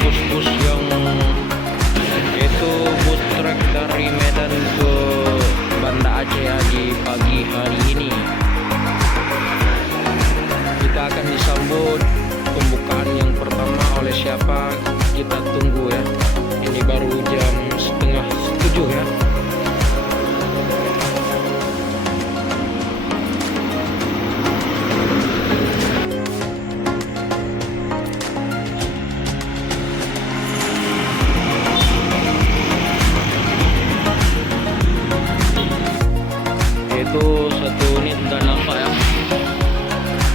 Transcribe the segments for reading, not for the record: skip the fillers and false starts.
bus-bus yang yaitu bus trek dari Medan ke Banda Aceh ya, di pagi hari ini. Kita akan disambut pembukaan yang pertama oleh siapa, kita tunggu ya. Ini baru jam 6:30 ya. Itu 1 unit udah nampak ya.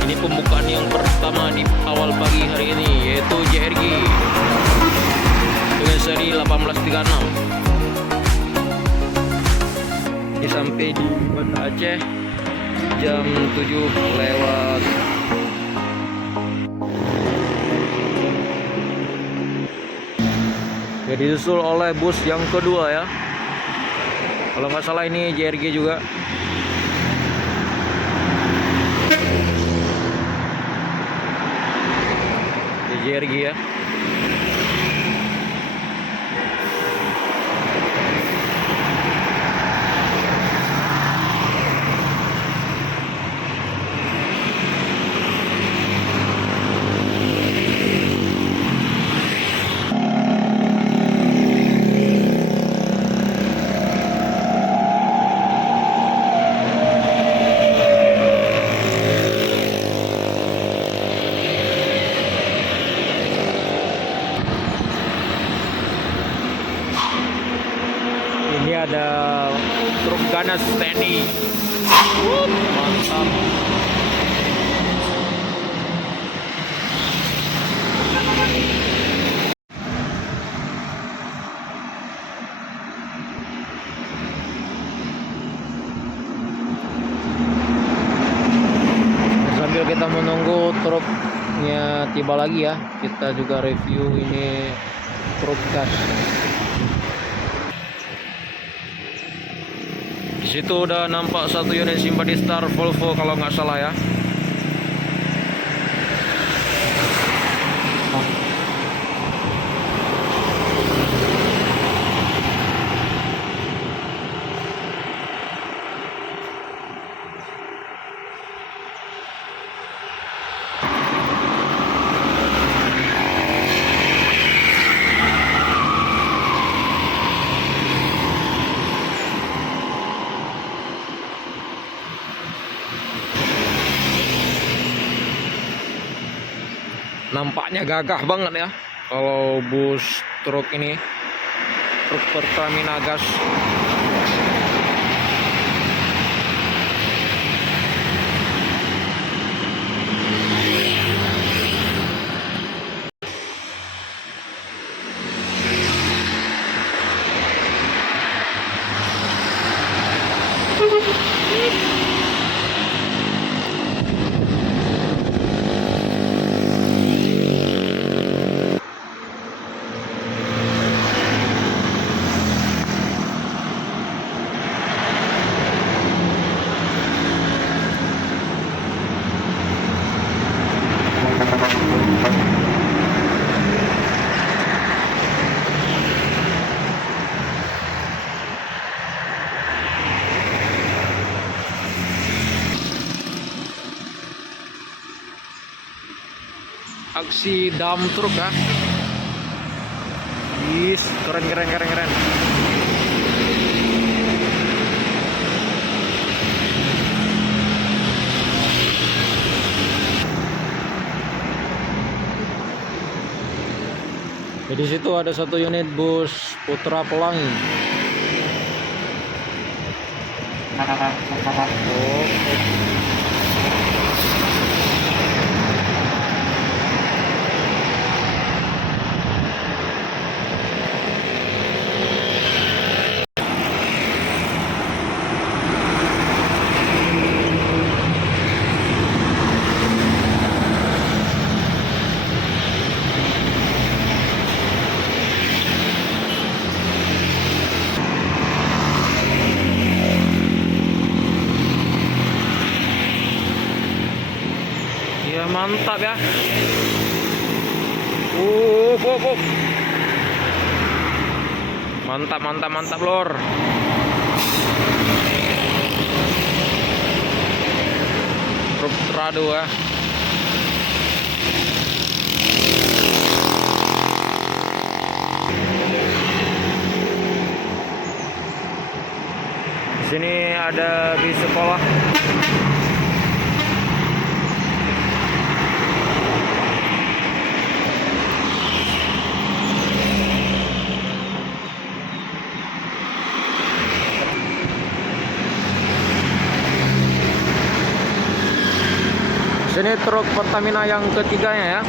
Ini pembukaan yang pertama di awal pagi hari ini, yaitu JRG dengan seri 1836. Ini sampai di Banda Aceh jam 7 lewat. Ya, disusul oleh bus yang kedua ya. Kalau nggak salah ini JRG juga. JRG ya. Ini ada truk ganas TNI. Mantap. Sambil kita menunggu truknya tiba lagi ya, kita juga review ini truk gas. Di situ udah nampak 1 unit Simpati Star Volvo kalau nggak salah ya. Nampaknya gagah banget ya kalau bus truk ini, truk Pertamina gas. Aksi dump truk ya. Yes, keren. Jadi situ ada 1 unit bus Putra Pelangi. Ya mantap ya. up. Mantap, mantap, mantap, lor. Truk terado ya. Di sini ada bis sekolah. Sini truk Pertamina yang ketiganya ya.